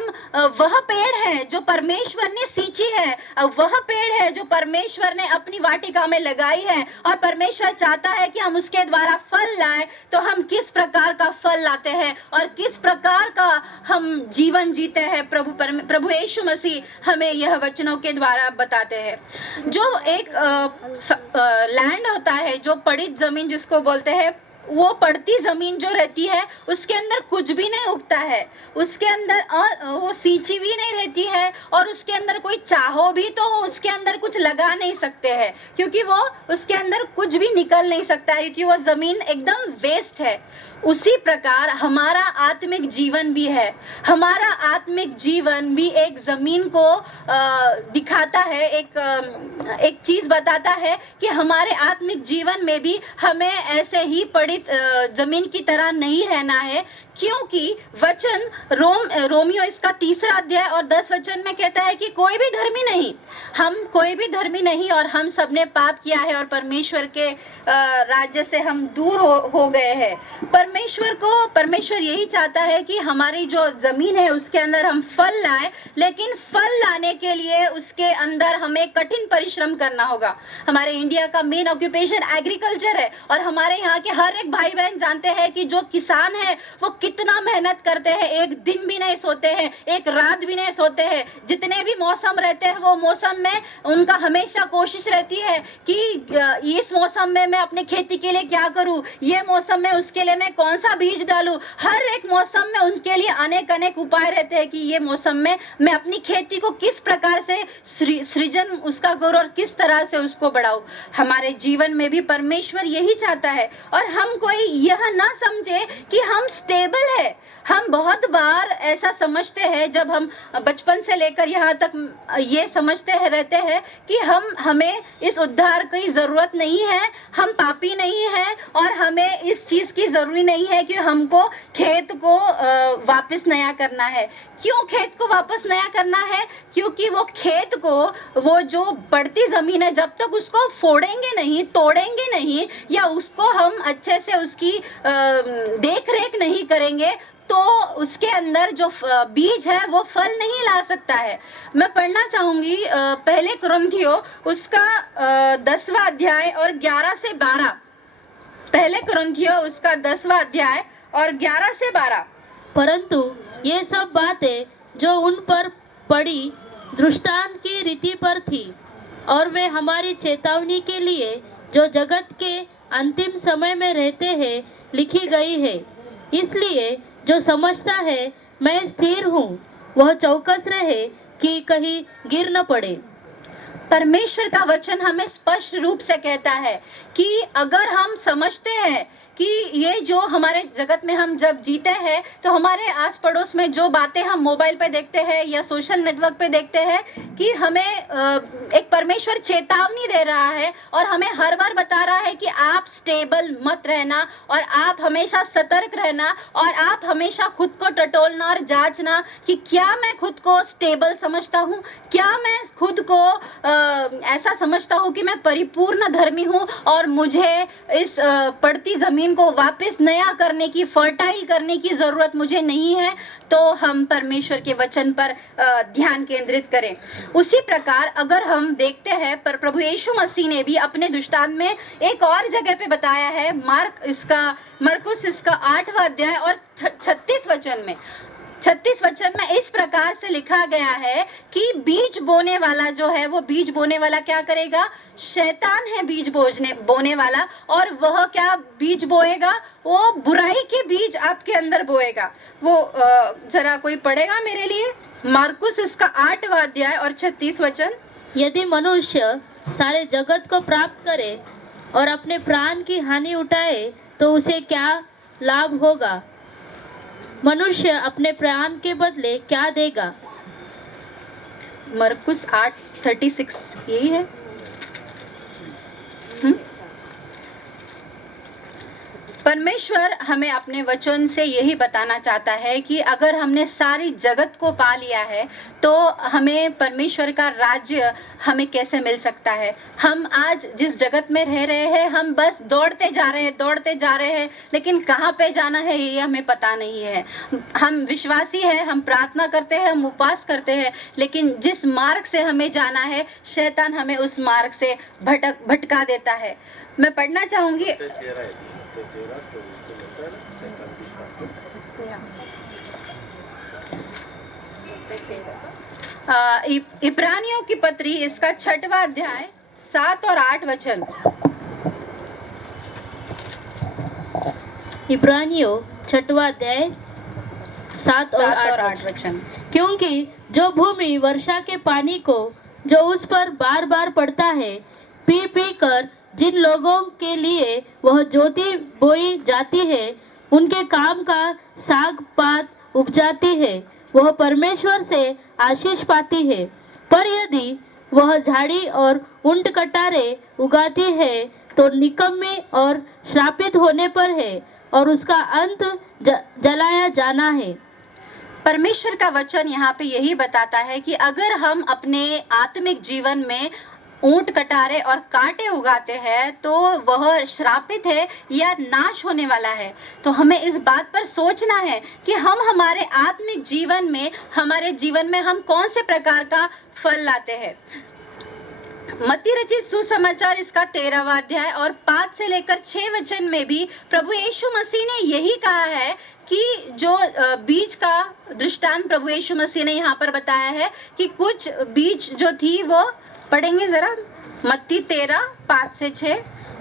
वह पेड़ है जो परमेश्वर ने सींची है, वह पेड़ है जो परमेश्वर ने अपनी वाटिका में लगाई है और परमेश्वर चाहता है कि हम उसके द्वारा फल लाए, तो हम किस प्रकार का फल लाते हैं और किस प्रकार का हम जीवन जीते हैं। प्रभु यीशु मसीह हमें यह वचनों के द्वारा बताते हैं। जो एक लैंड होता है, जो पड़ित जमीन जिसको बोलते हैं, वो पड़ती जमीन जो रहती है उसके अंदर कुछ भी नहीं उगता है, उसके अंदर वो सींची भी नहीं रहती है और उसके अंदर कोई चाहो भी तो उसके अंदर कुछ लगा नहीं सकते हैं, क्योंकि वो उसके अंदर कुछ भी निकल नहीं सकता है, क्योंकि वो जमीन एकदम वेस्ट है। उसी प्रकार हमारा आत्मिक जीवन भी है। हमारा आत्मिक जीवन भी एक जमीन को दिखाता है, एक चीज बताता है कि हमारे आत्मिक जीवन में भी हमें ऐसे ही पड़ित जमीन की तरह नहीं रहना है, क्योंकि वचन रोमियो इसका 3रा अध्याय और 10 वचन में कहता है कि कोई भी धर्मी नहीं और हम सबने पाप किया है और परमेश्वर के राज्य से हम दूर हो गए हैं। परमेश्वर यही चाहता है कि हमारी जो जमीन है उसके अंदर हम फल लाएं, लेकिन फल लाने के लिए उसके अंदर हमें कठिन परिश्रम करना होगा। हमारे इंडिया का मेन ऑक्यूपेशन एग्रीकल्चर है और हमारे यहाँ के हर एक भाई बहन जानते हैं कि जो किसान है वो कितना मेहनत करते हैं, एक दिन भी नहीं सोते हैं, एक रात भी नहीं सोते हैं। जितने भी मौसम रहते हैं वो मौसम में उनका हमेशा कोशिश रहती है कि इस मौसम में मैं अपने खेती के लिए क्या करूं, ये मौसम में उसके लिए मैं कौन सा बीज डालूं। हर एक मौसम में उनके लिए अनेक उपाय रहते हैं कि ये मौसम में मैं अपनी खेती को किस प्रकार से सृजन उसका करूं और किस तरह से उसको बढ़ाऊं। हमारे जीवन में भी परमेश्वर यही चाहता है और हम कोई यह ना समझे कि हम स्टेबल है। हम बहुत बार ऐसा समझते हैं, जब हम बचपन से लेकर यहाँ तक ये समझते रहते हैं कि हमें इस उद्धार की ज़रूरत नहीं है, हम पापी नहीं हैं और हमें इस चीज़ की ज़रूरी नहीं है कि हमको खेत को वापस नया करना है। क्यों खेत को वापस नया करना है? क्योंकि वो खेत को, वो जो बढ़ती ज़मीन है, जब तक उसको फोड़ेंगे नहीं, तोड़ेंगे नहीं या उसको हम अच्छे से उसकी देख रेख नहीं करेंगे तो उसके अंदर जो बीज है वो फल नहीं ला सकता है। मैं पढ़ना चाहूंगी पहले कुरिन्थियों उसका 10वां अध्याय और 11 से 12। पहले कुरिन्थियों उसका 10वां अध्याय और 11 से 12। परंतु ये सब बातें जो उन पर पड़ी दृष्टांत की रीति पर थी और वे हमारी चेतावनी के लिए जो जगत के अंतिम समय में रहते हैं लिखी गई है। इसलिए जो समझता है मैं स्थिर हूँ वह चौकस रहे कि कहीं गिर न पड़े। परमेश्वर का वचन हमें स्पष्ट रूप से कहता है कि अगर हम समझते हैं कि ये जो हमारे जगत में हम जब जीते हैं तो हमारे आस पड़ोस में जो बातें हम मोबाइल पे देखते हैं या सोशल नेटवर्क पे देखते हैं कि हमें एक परमेश्वर चेतावनी दे रहा है और हमें हर बार बता रहा है कि आप स्टेबल मत रहना और आप हमेशा सतर्क रहना और आप हमेशा खुद को टटोलना और जांचना कि क्या मैं खुद को स्टेबल समझता हूँ, क्या मैं खुद को ऐसा समझता हूँ कि मैं परिपूर्ण धर्मी हूँ और मुझे इस पड़ती ज़मीन को वापस नया करने की, फर्टाइल करने की ज़रूरत मुझे नहीं है। तो हम परमेश्वर के वचन पर ध्यान केंद्रित करें। उसी प्रकार अगर हम देखते हैं पर प्रभु यीशु मसीह ने भी अपने दृष्टांत में एक और जगह पे बताया है, मरकुस इसका 8वां अध्याय और 36 वचन में इस प्रकार से लिखा गया है कि बीज बोने वाला जो है वो बीज बोने वाला क्या करेगा? शैतान है बीज बोने वाला, और वह क्या बीज बोएगा? वो बुराई के बीज आपके अंदर बोएगा। वो जरा कोई पढ़ेगा मेरे लिए? मार्कुस इसका 8वां अध्याय और 36 वचन। यदि मनुष्य सारे जगत को प्राप्त करे और अपने प्राण की हानि उठाए तो उसे क्या लाभ होगा? मनुष्य अपने प्राण के बदले क्या देगा? मरकुस 8:36 यही है। परमेश्वर हमें अपने वचन से यही बताना चाहता है कि अगर हमने सारी जगत को पा लिया है तो हमें परमेश्वर का राज्य हमें कैसे मिल सकता है। हम आज जिस जगत में रह रहे हैं हम बस दौड़ते जा रहे हैं, लेकिन कहाँ पे जाना है ये हमें पता नहीं है। हम विश्वासी हैं, हम प्रार्थना करते हैं, हम उपवास करते हैं, लेकिन जिस मार्ग से हमें जाना है शैतान हमें उस मार्ग से भटका देता है। मैं पढ़ना चाहूंगी इब्रानियों की पत्री इसका 6वां अध्याय 7 और 8 वचन। इब्रानियों 6वां अध्याय 7 और 8 वचन। क्योंकि जो भूमि वर्षा के पानी को जो उस पर बार बार पड़ता है पी पी कर जिन लोगों के लिए वह ज्योति बोई जाती है उनके काम का साग पात उपजाती है, वह परमेश्वर से आशीष पाती है। पर यदि वह झाड़ी और ऊंट कटारे उगाती है तो निकम्मे और श्रापित होने पर है और उसका अंत जलाया जाना है। परमेश्वर का वचन यहाँ पे यही बताता है कि अगर हम अपने आत्मिक जीवन में ऊंट कटारे और कांटे उगाते हैं तो वह श्रापित है या नाश होने वाला है। तो हमें इस बात पर सोचना है कि हम हमारे आत्मिक जीवन में, हमारे जीवन में हम कौन से प्रकार का फल लाते हैं। मत्ती रचित सुसमाचार इसका 13वां अध्याय और 5 से लेकर 6 वचन में भी प्रभु यीशु मसीह ने यही कहा है कि जो बीज का दृष्टांत प्रभु यीशु मसीह ने यहाँ पर बताया है कि कुछ बीज जो थी वो पढ़ेंगे जरा, मत्ती 13:5 से 6।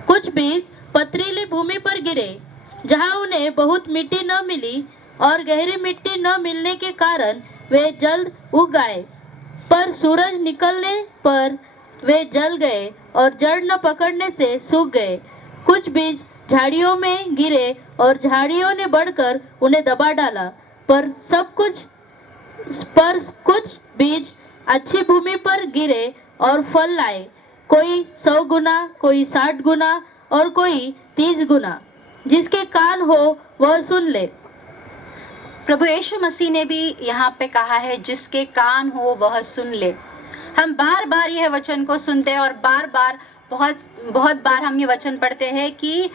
कुछ बीज पथरीली भूमि पर गिरे जहाँ उन्हें बहुत मिट्टी न मिली और गहरी मिट्टी न मिलने के कारण वे जल्द उग आए, पर सूरज निकलने पर वे जल गए और जड़ न पकड़ने से सूख गए। कुछ बीज झाड़ियों में गिरे और झाड़ियों ने बढ़कर उन्हें दबा डाला, पर कुछ बीज अच्छी भूमि पर गिरे और फल लाए, कोई 100 गुना, कोई 60 गुना और कोई 30 गुना। जिसके कान हो वह सुन ले। प्रभु यीशु मसीह ने भी यहाँ पे कहा है जिसके कान हो वह सुन ले। हम बार बार यह वचन को सुनते हैं और बहुत बार हम ये वचन पढ़ते हैं कि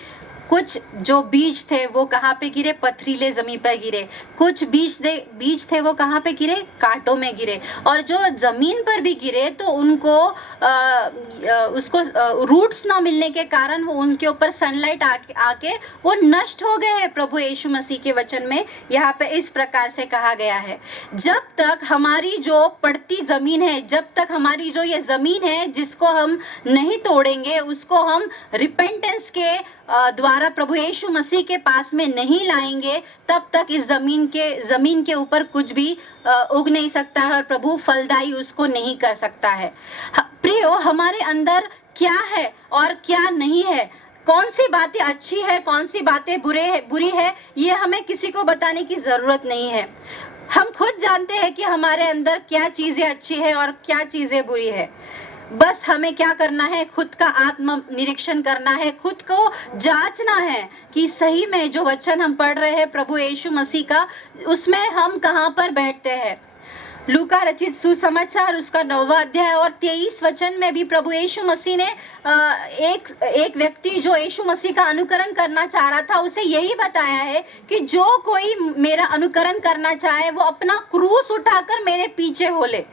कुछ जो बीज थे वो कहाँ पे गिरे? पथरीले जमीन पर गिरे। कुछ बीज थे वो कहाँ पे गिरे? कांटों में गिरे। और जो जमीन पर भी गिरे तो उनको उसको रूट्स ना मिलने के कारण वो उनके ऊपर सनलाइट आके वो नष्ट हो गए हैं। प्रभु यीशु मसीह के वचन में यहाँ पे इस प्रकार से कहा गया है, जब तक हमारी जो पड़ती जमीन है, जब तक हमारी जो ये जमीन है जिसको हम नहीं तोड़ेंगे, उसको हम रिपेंटेंस के द्वारा प्रभु यीशु मसीह के पास में नहीं लाएंगे, तब तक इस जमीन के ऊपर कुछ भी उग नहीं सकता है और प्रभु फलदायी उसको नहीं कर सकता है। प्रियो, हमारे अंदर क्या है और क्या नहीं है, कौन सी बातें अच्छी है, कौन सी बातें बुरी है, ये हमें किसी को बताने की जरूरत नहीं है। हम खुद जानते हैं कि हमारे अंदर क्या चीजें अच्छी है और क्या चीजें बुरी है। बस हमें क्या करना है, खुद का आत्म निरीक्षण करना है, खुद को जांचना है कि सही में जो वचन हम पढ़ रहे हैं प्रभु यीशु मसीह का, उसमें हम कहाँ पर बैठते हैं। लूका रचित सुसमाचार उसका 9वां अध्याय और 23 वचन में भी प्रभु यीशु मसीह ने एक व्यक्ति जो यीशु मसीह का अनुकरण करना चाह रहा था, उसे यही बताया है कि जो कोई मेरा अनुकरण करना चाहे वो अपना क्रूस उठाकर मेरे पीछे हो ले।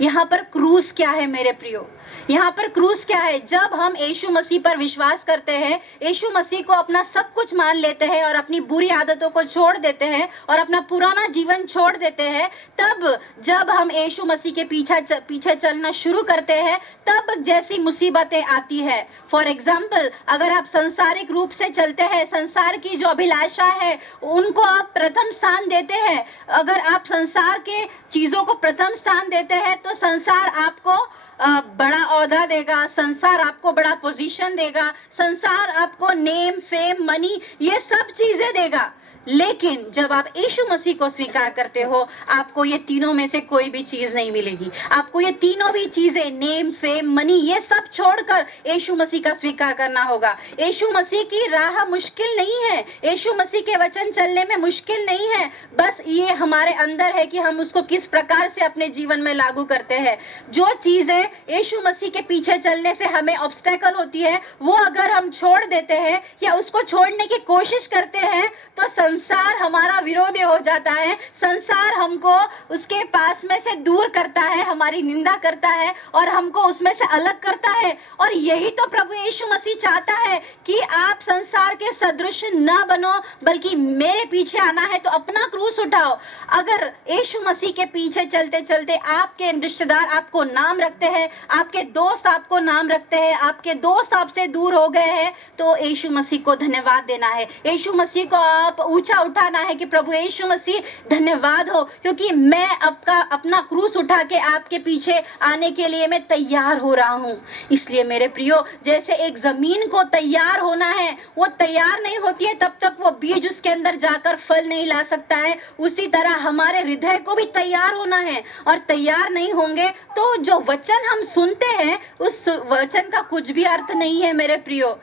यहाँ पर क्रूस क्या है मेरे प्रियो? यहाँ पर क्रूस क्या है? जब हम यीशु मसीह पर विश्वास करते हैं, यीशु मसीह को अपना सब कुछ मान लेते हैं और अपनी बुरी आदतों को छोड़ देते हैं और अपना पुराना जीवन छोड़ देते हैं, तब जब हम यीशु मसीह के पीछे चलना शुरू करते हैं, तब जैसी मुसीबतें आती है। फॉर एग्जाम्पल, अगर आप संसारिक रूप से चलते हैं, संसार की जो अभिलाषा है उनको आप प्रथम स्थान देते हैं, अगर आप संसार के चीजों को प्रथम स्थान देते हैं, तो संसार आपको बड़ा औहदा देगा, संसार आपको बड़ा पोजीशन देगा, संसार आपको नेम, फेम, मनी, ये सब चीजें देगा। लेकिन जब आप यीशु मसीह को स्वीकार करते हो, आपको ये तीनों में से कोई भी चीज नहीं मिलेगी। आपको ये तीनों भी चीजें, नेम, फेम, मनी, ये सब छोड़कर यीशु मसीह का स्वीकार करना होगा। यीशु मसीह की राह मुश्किल नहीं है, यीशु मसीह के वचन चलने में मुश्किल नहीं है, बस ये हमारे अंदर है कि हम उसको किस प्रकार से अपने जीवन में लागू करते हैं। जो चीजें यीशु मसीह के पीछे चलने से हमें ऑब्स्टेकल होती है, वो अगर हम छोड़ देते हैं या उसको छोड़ने की कोशिश करते हैं, तो संसार हमारा विरोधी हो जाता है। संसार हमको उसके पास में से दूर करता है, हमारी निंदा करता है और हमको उसमें से अलग करता है। और यही तो प्रभु यीशु मसीह चाहता है कि आप संसार के सदृश ना बनो, बल्कि मेरे पीछे आना है तो अपना क्रूस उठाओ। अगर यीशु मसीह के पीछे चलते चलते आपके रिश्तेदार आपको नाम रखते हैं, आपके दोस्त आपको नाम रखते हैं, आपके दोस्त आपसे दूर हो गए हैं, तो यीशु मसीह को धन्यवाद देना है। यीशु मसीह को आप ऊंचा उठाना है कि प्रभु यीशु मसीह धन्यवाद हो, क्योंकि मैं अपना क्रूस उठा के आपके पीछे आने के लिए मैं तैयार हो रहा हूँ। इसलिए मेरे प्रियो, जैसे एक जमीन को तैयार होना है, वो तैयार नहीं होती है तब तक वो बीज उसके अंदर जाकर फल नहीं ला सकता है, उसी तरह हमारे हृदय को भी तैयार होना है। और तैयार नहीं होंगे तो जो वचन हम सुनते हैं, उस वचन का कुछ भी अर्थ नहीं है मेरे प्रियो।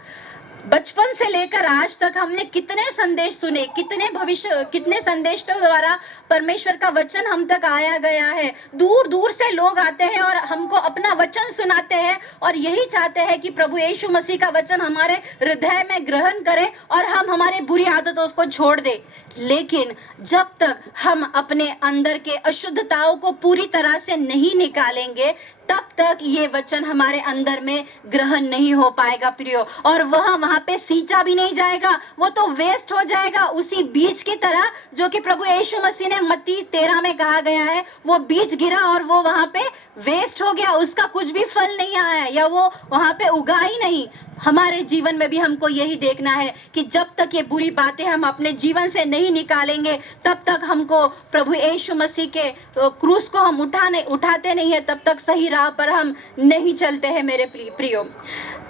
बचपन से लेकर आज तक हमने कितने संदेश सुने, कितने संदेशों द्वारा परमेश्वर का वचन हम तक आया गया है। दूर दूर से लोग आते हैं और हमको अपना वचन सुनाते हैं और यही चाहते हैं कि प्रभु यीशु मसीह का वचन हमारे हृदय में ग्रहण करें और हम हमारी बुरी आदतों को छोड़ दे। लेकिन जब तक हम अपने अंदर के अशुद्धताओं को पूरी तरह से नहीं निकालेंगे, तब तक ये वचन हमारे अंदर में ग्रहण नहीं हो पाएगा प्रियो। और वहां पे सींचा भी नहीं जाएगा, वो तो वेस्ट हो जाएगा, उसी बीज की तरह जो कि प्रभु यीशु मसीह ने मत्ती 13 में कहा गया है। वो बीज गिरा और वो वहां पे वेस्ट हो गया, उसका कुछ भी फल नहीं आया या वो वहां पे उगा ही नहीं। हमारे जीवन में भी हमको यही देखना है कि जब तक ये बुरी बातें हम अपने जीवन से नहीं निकालेंगे, तब तक हमको प्रभु यीशु मसीह के क्रूस को हम उठाते नहीं है, तब तक सही राह पर हम नहीं चलते हैं मेरे प्रियो।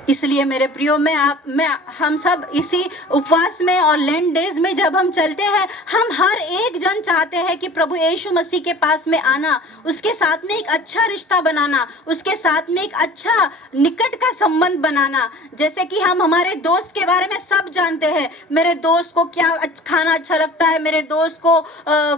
इसलिए मेरे प्रियो, हम सब इसी उपवास में और लेंट डेज में जब हम चलते हैं, हम हर एक जन चाहते हैं कि प्रभु यीशु मसीह के पास में आना, उसके साथ में एक अच्छा रिश्ता बनाना, उसके साथ में एक अच्छा निकट का संबंध बनाना। जैसे कि हम हमारे दोस्त के बारे में सब जानते हैं, मेरे दोस्त को क्या खाना अच्छा लगता है, मेरे दोस्त को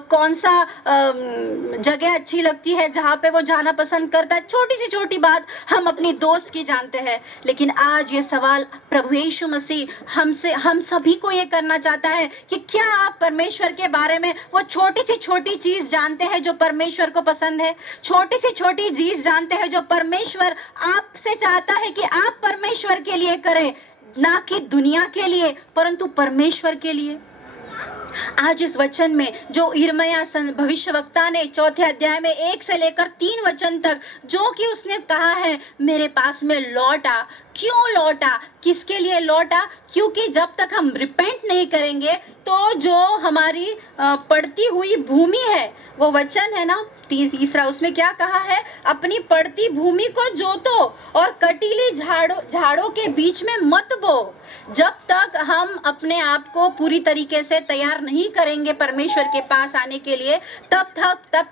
कौन सा जगह अच्छी लगती है जहाँ पे वो जाना पसंद करता है। छोटी सी छोटी बात हम अपनी दोस्त की जानते हैं। लेकिन आज ये सवाल प्रभु यीशु मसीह हम सभी को ये करना चाहता है कि क्या आप परमेश्वर के बारे में वो छोटी सी छोटी चीज जानते हैं जो परमेश्वर को पसंद है? छोटी सी छोटी चीज जानते हैं जो परमेश्वर आपसे चाहता है कि आप परमेश्वर के लिए करें, ना कि दुनिया के लिए, परंतु परमेश्वर के लिए। आज इस वचन में जो यिर्मयाह भविष्यवक्ता ने 4थे अध्याय में 1 से लेकर 3 वचन तक जो कि उसने कहा है, मेरे पास में लौटा। क्यों लौटा? किसके लिए लौटा? क्योंकि जब तक हम रिपेंट नहीं करेंगे तो जो हमारी पड़ती हुई भूमि है, वो वचन है ना तीसरा, उसमें क्या कहा है? अपनी पड़ती भूमि को जोतो और कटीली झाड़ों के बीच में मत बो। जब तक हम अपने आप को पूरी तरीके से तैयार नहीं करेंगे परमेश्वर के पास आने के लिए, तब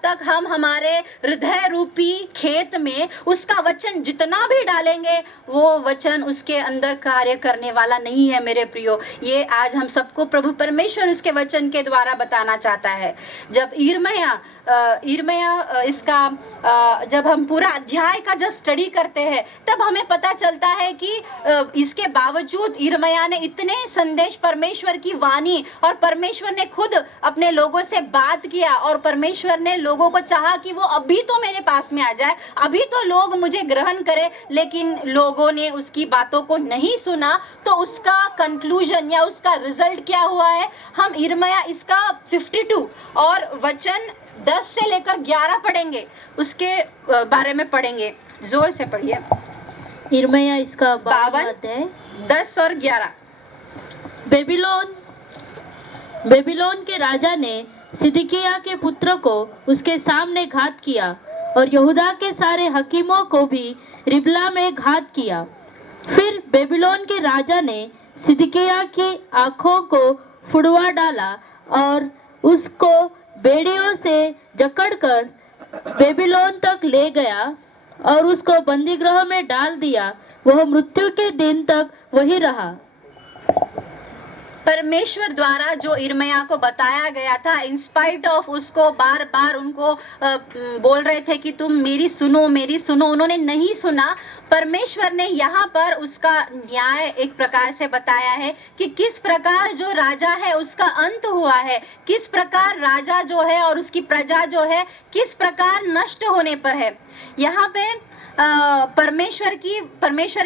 तक हम हमारे हृदय रूपी खेत में उसका वचन जितना भी डालेंगे, वो वचन उसके अंदर कार्य करने वाला नहीं है। मेरे प्रियो, ये आज हम सबको प्रभु परमेश्वर उसके वचन के द्वारा बताना चाहता है। जब यिर्मयाह इसका जब हम पूरा अध्याय का जब स्टडी करते हैं, तब हमें पता चलता है कि इसके बावजूद यिर्मयाह ने इतने संदेश, परमेश्वर की वाणी, और परमेश्वर ने खुद अपने लोगों से बात किया, और परमेश्वर ने लोगों को चाहा कि वो अभी तो मेरे पास में आ जाए, अभी तो लोग मुझे ग्रहण करें, लेकिन लोगों ने उसकी बातों को नहीं सुना। तो उसका कंक्लूजन या उसका रिजल्ट क्या हुआ है, हम यिर्मयाह इसका 52 और वचन 10 से लेकर 11 पढ़ेंगे, उसके बारे में पढ़ेंगे। जोर से पढ़िए। यिर्मयाह इसका 52 52, 10 और 11। बेबीलोन के राजा ने सिदकिय्याह के पुत्र को उसके सामने घात किया, और यहूदा के सारे हकीमों को भी रिबला में घात किया। फिर बेबीलोन के राजा ने सिदकिय्याह की आंखों को फुड़वा डाला और उसको बेड़ियों से जकड़कर बेबीलोन तक ले गया और उसको बंदीगृह में डाल दिया। वह मृत्यु के दिन तक वही रहा। परमेश्वर द्वारा जो यिर्मयाह को बताया गया था, इंस्पाइट ऑफ उसको बार बार उनको बोल रहे थे कि तुम मेरी सुनो, उन्होंने नहीं सुना। परमेश्वर ने यहाँ पर उसका न्याय एक प्रकार से बताया है कि किस प्रकार जो राजा है उसका अंत हुआ है, किस प्रकार राजा जो है और उसकी प्रजा जो है किस प्रकार नष्ट होने पर है। यहाँ पे परमेश्वर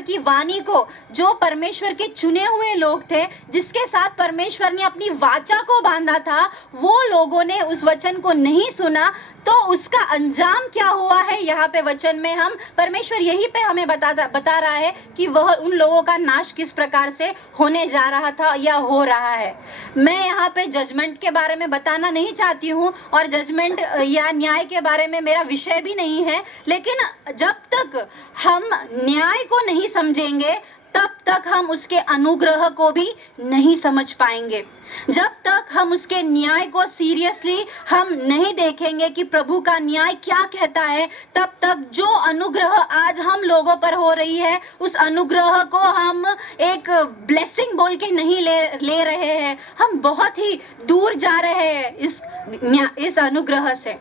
की वाणी को, जो परमेश्वर के चुने हुए लोग थे, जिसके साथ परमेश्वर ने अपनी वाचा को बांधा था, वो लोगों ने उस वचन को नहीं सुना। तो उसका अंजाम क्या हुआ है, यहाँ पे वचन में हम परमेश्वर यही पे हमें बता रहा है कि वह उन लोगों का नाश किस प्रकार से होने जा रहा था या हो रहा है। मैं यहाँ पे जजमेंट के बारे में बताना नहीं चाहती हूँ, और जजमेंट या न्याय के बारे में मेरा विषय भी नहीं है, लेकिन जब तक हम न्याय को नहीं समझेंगे, तब तक हम उसके अनुग्रह को भी नहीं समझ पाएंगे। जब तक हम उसके न्याय को सीरियसली हम नहीं देखेंगे कि प्रभु का न्याय क्या कहता है, तब तक जो अनुग्रह आज हम लोगों पर हो रही है, उस अनुग्रह को हम एक ब्लेसिंग बोल के नहीं ले रहे हैं। हम बहुत ही दूर जा रहे हैं इस अनुग्रह से।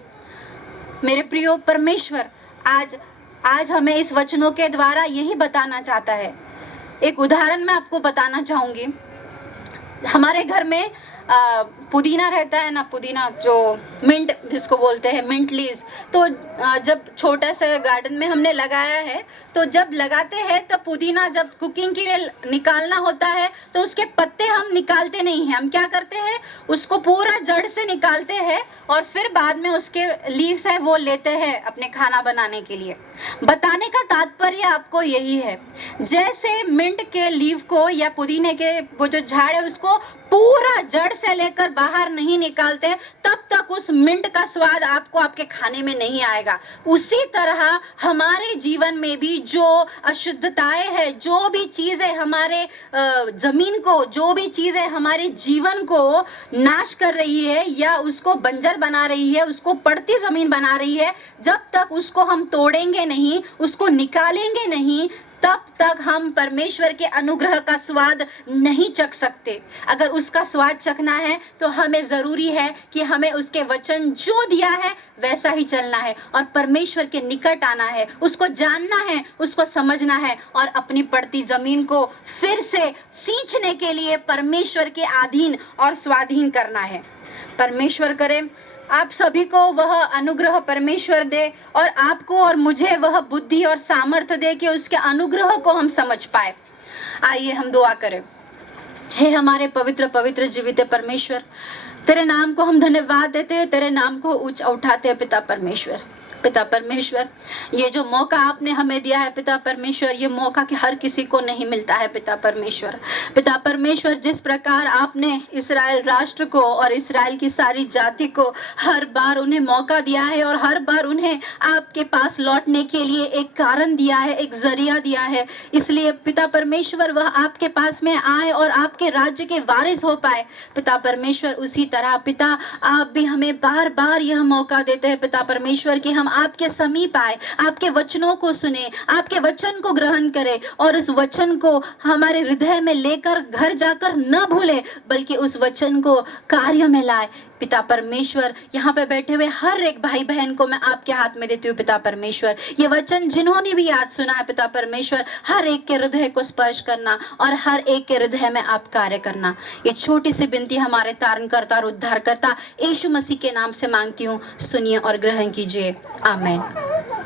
मेरे प्रियो, परमेश्वर आज हमें इस वचनों के द्वारा यही बताना चाहता है। एक उदाहरण मैं आपको बताना चाहूंगी। हमारे घर में पुदीना रहता है ना, पुदीना जो मिंट जिसको बोलते हैं, मिंट लीव्स। तो जब छोटा सा गार्डन में हमने लगाया है, तो जब लगाते हैं तो पुदीना जब कुकिंग के लिए निकालना होता है, तो उसके पत्ते हम निकालते नहीं हैं। हम क्या करते हैं, उसको पूरा जड़ से निकालते हैं और फिर बाद में उसके लीव्स है वो लेते हैं अपने खाना बनाने के लिए। बताने का तात्पर्य आपको यही है, जैसे मिंट के लीव को या पुदीने के वो जो झाड़ है उसको पूरा जड़ से लेकर बाहर नहीं निकालते, तब तक उस मिंट का स्वाद आपको आपके खाने में नहीं आएगा। उसी तरह हमारे जीवन में भी जो अशुद्धताएं हैं, जो भी चीजें हमारे जमीन को, जो भी चीजें हमारे जीवन को नाश कर रही है या उसको बंजर बना रही है, उसको पड़ती जमीन बना रही है, जब तक उसको हम तोड़ेंगे नहीं, उसको निकालेंगे नहीं, तब तक हम परमेश्वर के अनुग्रह का स्वाद नहीं चख सकते। अगर उसका स्वाद चखना है तो हमें जरूरी है कि हमें उसके वचन जो दिया है वैसा ही चलना है और परमेश्वर के निकट आना है, उसको जानना है, उसको समझना है और अपनी पड़ती जमीन को फिर से सींचने के लिए परमेश्वर के अधीन और स्वाधीन करना है। परमेश्वर करे आप सभी को वह अनुग्रह परमेश्वर दे और आपको और मुझे वह बुद्धि और सामर्थ्य दे कि उसके अनुग्रह को हम समझ पाए। आइए हम दुआ करें। हे हमारे पवित्र पवित्र जीवित परमेश्वर, तेरे नाम को हम धन्यवाद देते हैं, तेरे नाम को ऊंचा उठाते हैं पिता परमेश्वर। पिता परमेश्वर, ये जो मौका आपने हमें दिया है पिता परमेश्वर, ये मौका कि हर किसी को नहीं मिलता है पिता परमेश्वर। पिता परमेश्वर, जिस प्रकार आपने इस्राएल राष्ट्र को और इस्राएल की सारी जाति को हर बार उन्हें मौका दिया है और हर बार उन्हें आपके पास लौटने के लिए एक कारण दिया है, एक जरिया दिया है, इसलिए पिता परमेश्वर वह आपके पास में आए और आपके राज्य के वारिस हो पाए। पिता परमेश्वर, उसी तरह पिता आप भी हमें बार बार यह मौका देते हैं पिता परमेश्वर कि हम आपके समीप आए, आपके वचनों को सुने, आपके वचन को ग्रहण करें और उस वचन को हमारे हृदय में लेकर घर जाकर न भूले, बल्कि उस वचन को कार्य में लाए। पिता परमेश्वर, यहाँ पे बैठे हुए हर एक भाई बहन को मैं आपके हाथ में देती हूँ पिता परमेश्वर। ये वचन जिन्होंने भी आज सुना है पिता परमेश्वर, हर एक के हृदय को स्पर्श करना और हर एक के हृदय में आप कार्य करना। ये छोटी सी विनती हमारे तारणकर्ता और उद्धारकर्ता यीशु मसीह के नाम से मांगती हूँ, सुनिए और ग्रहण कीजिए। आमीन।